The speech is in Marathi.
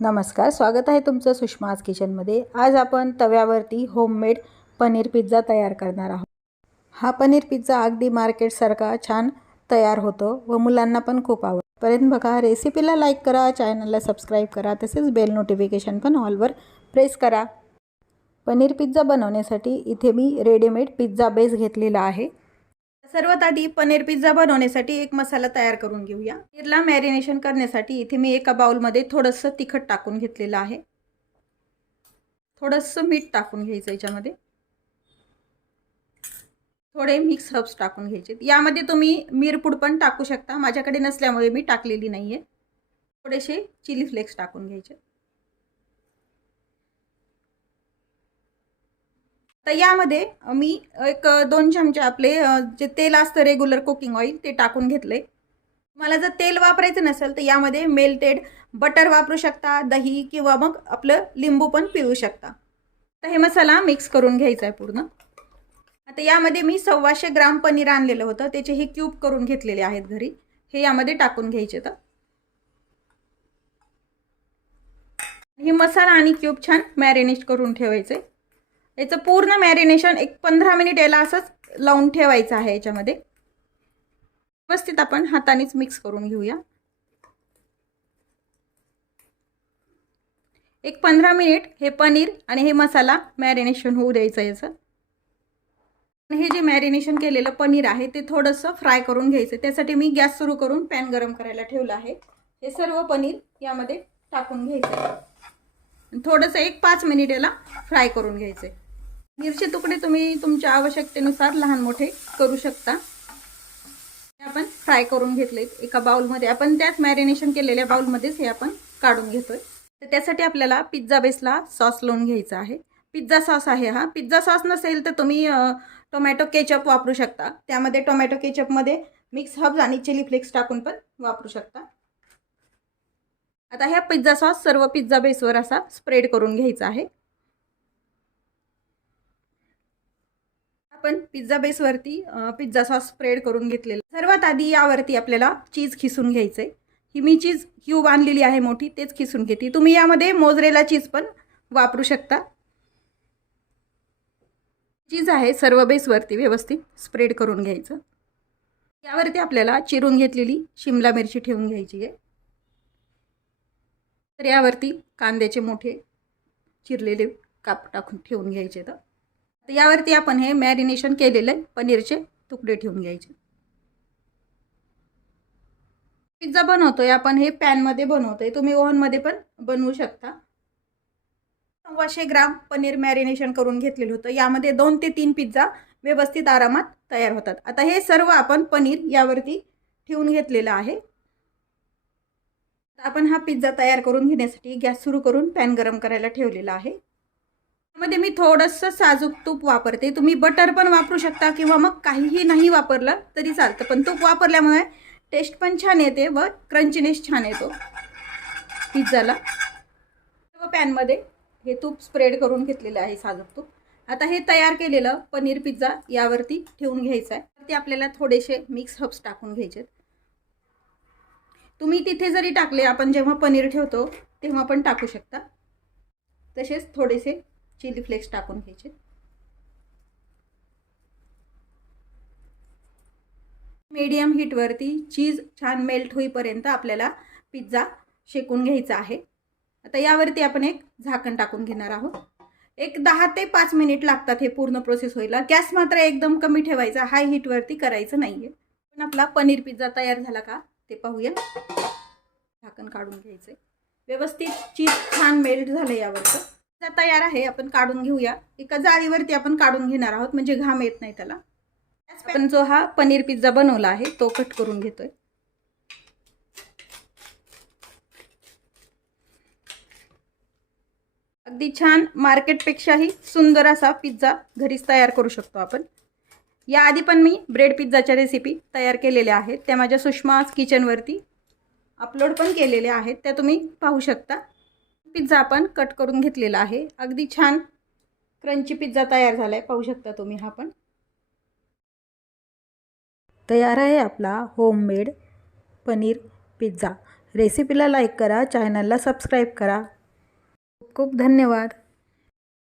नमस्कार, स्वागत आहे तुमचं सुषमाज किचनमध्ये। आज आपण तव्यावरती होममेड पनीर पिझ्झा तयार करणार आहोत। हा पनीर पिझ्झा अगदी मार्केटसारखा छान तयार होतो व मुलांना पण खूप आवडतो। पर्यंत बघा, रेसिपीला लाईक करा, चॅनलला सबस्क्राईब करा, तसेच बेल नोटिफिकेशन पण ऑलवर प्रेस करा। पनीर पिझ्झा बनवण्यासाठी इथे मी रेडीमेड पिझ्झा बेस घेतलेला आहे। सर्वात आधी पनीर पिझ्झा बनवण्यासाठी एक मसाला तयार करून घेऊया। पनीरला मॅरिनेशन करण्यासाठी इथे मी एका बाउलमध्ये थोडंसं तिखट टाकून घेतलेलं आहे। थोडंसं मीठ टाकून घ्यायचं याच्यामध्ये। थोडे मिक्स हर्ब्स टाकून घ्यायचे। यामध्ये तुम्ही मिरपूड पण टाकू शकता, माझ्याकडे नसल्यामुळे मी टाकलेली नाहीये। थोडेसे चिली फ्लेक्स टाकून घ्यायचे। तर यामध्ये मी एक 2 चमचे आपले जे तेल असतं रेग्युलर कुकिंग ऑइल ते टाकून घेतले। मला जर तेल वापरायचं नसेल तर यामध्ये मेल्टेड बटर वापरू शकता, दही किंवा मग आपलं लिंबू पण पिळू शकता। तर हे मसाला मिक्स करून घ्यायचा आहे पूर्ण। आता यामध्ये मी 125 ग्राम पनीर आणलेलं होतं, त्याचे हे क्यूब करून घेतलेले आहेत घरी, हे यामध्ये टाकून घ्यायचे। तर हे मसाला आणि क्यूब छान मॅरिनेट करून ठेवायचे। याचं पूर्ण मॅरिनेशन एक 15 मिनिट याला असंच लावून ठेवायचं आहे। याच्यामध्ये व्यवस्थित आपण हातानेच मिक्स करून घेऊया। एक 15 मिनिट हे पनीर आणि हे मसाला मॅरिनेशन होऊ द्यायचं याचं। हे जे मॅरिनेशन केलेलं पनीर आहे ते थोडंसं फ्राय करून घ्यायचं। त्यासाठी मी गॅस सुरू करून पॅन गरम करायला ठेवला आहे। हे सर्व पनीर यामध्ये टाकून घ्यायचं। थोडंसं एक 5 मिनिट याला फ्राय करून घ्यायचे। मिरची तुकडे तुम्ही तुमच्या आवश्यकतेनुसार लहान मोठे करू शकता। आपण फ्राय करून घेतले एका बाउलमध्ये। आपण त्याच मॅरिनेशन केलेल्या बाउलमध्येच हे आपण काढून घेतोय। तर त्यासाठी आपल्याला पिझ्झा बेसला सॉस लावून घ्यायचा आहे। पिझ्झा सॉस आहे हा। पिझ्झा सॉस नसेल तर तुम्ही टोमॅटो केचप वापरू शकता। त्यामध्ये टोमॅटो केचपमध्ये मिक्स हर्ब्स आणि चिली फ्लेक्स टाकून पण वापरू शकता। आता ह्या पिझ्झा सॉस सर्व पिझ्झा बेसवर असा स्प्रेड करून घ्यायचा आहे। आपण पिझ्झा बेसवरती पिझ्झा सॉस स्प्रेड करून घेतलेला। सर्वात आधी यावरती आपल्याला चीज खिसून घ्यायचे। ही मी चीज क्यूब आणलेली आहे मोठी, तेच खिसून घेते। तुम्ही यामध्ये मोझरेला चीज पण वापरू शकता। चीज आहे सर्व बेसवरती व्यवस्थित स्प्रेड करून घ्यायचं। यावरती आपल्याला चिरून घेतलेली शिमला मिरची ठेवून घ्यायची आहे। तर यावरती कांद्याचे मोठे चिरलेले काप टाकून ठेवून घ्यायचे। तर यावरती आपण हे मॅरिनेशन केलेले पनीरचे तुकडे ठेवून घ्यायचे। पिझ्झा बनवतोय आपण हे पॅन मध्ये बनवतोय, तुम्ही ओव्हन मध्ये पण बनवू शकता। 125 ग्राम पनीर मॅरिनेशन करून घेतलेलं होतं। यामध्ये 2 ते 3 पिझ्झा व्यवस्थित आरामात तयार होतात। आता हे सर्व आपण पनीर यावरती ठेवून घेतलेलं आहे। आपण हा पिझ्झा तयार करून घेण्यासाठी गॅस सुरू करून पॅन गरम करायला ठेवलेला आहे। यामध्ये मी थोडंसं साजूक तूप वापरते। तुम्ही बटर पण वापरू शकता किंवा मग काहीही नाही वापरलं तरी चालतं, पण तूप वापरल्यामुळे टेस्ट पण छान येते व क्रंचीनेस छान येतो पिझ्झाला। पॅन मध्ये हे तूप स्प्रेड करून घेतलेलं आहे, साजूक तूप। आता हे तयार केलेलं पनीर पिझ्झा यावरती ठेवून घ्यायचं आहे। ते आपल्याला थोडेसे मिक्स हर्ब्स टाकून घ्यायचे। तुम्ही तिथे जरी टाकले, आपण जेव्हा पनीर ठेवतो तेव्हा पण टाकू शकता। तसेच थोडेसे चिली फ्लेक्स टाकून घ्यायचे। मीडियम हीट वरती चीज छान मेल्ट होईपर्यंत आपल्याला पिझ्झा शेकून घ्यायचा आहे। आता यावरती आपण एक झाकण टाकून घेणार आहोत। एक 10 ते 5 मिनिट लागतात हे पूर्ण प्रोसेस व्हायला। गॅस मात्र एकदम कमी ठेवायचा, हाय हीट वरती करायचं नाहीये। पण आपला पनीर पिझ्झा तयार झाला का ते पाहूया। झाकण काढून घ्यायचे। व्यवस्थित चीज छान मेल्ट झाले यावरचं। पिझ्झा तयार आहे, आपण काढून घेऊया। एका जाळीवरती आपण काढून घेणार आहोत, म्हणजे घाम येत नाही त्याला। आपण जो हा पनीर पिझ्झा बनवला आहे तो कट करून घेतोय। अगदी छान मार्केटपेक्षाही सुंदर असा पिझ्झा घरीच तयार करू शकतो आपण। याआधी पण मी ब्रेड पिझ्झाच्या रेसिपी तयार केलेल्या आहेत, त्या माझ्या सुषमाज किचनवरती अपलोड पण केलेल्या आहेत, त्या तुम्ही पाहू शकता। पिझ्झा आपण कट करून घेतलेला आहे। अगदी छान क्रंची पिझ्झा तयार झालाय, पाहू शकता तुम्ही। हा पण तयार आहे आपला होममेड पनीर पिझ्झा। रेसिपीला लाईक करा, चॅनलला सबस्क्राईब करा. खूप खूप धन्यवाद.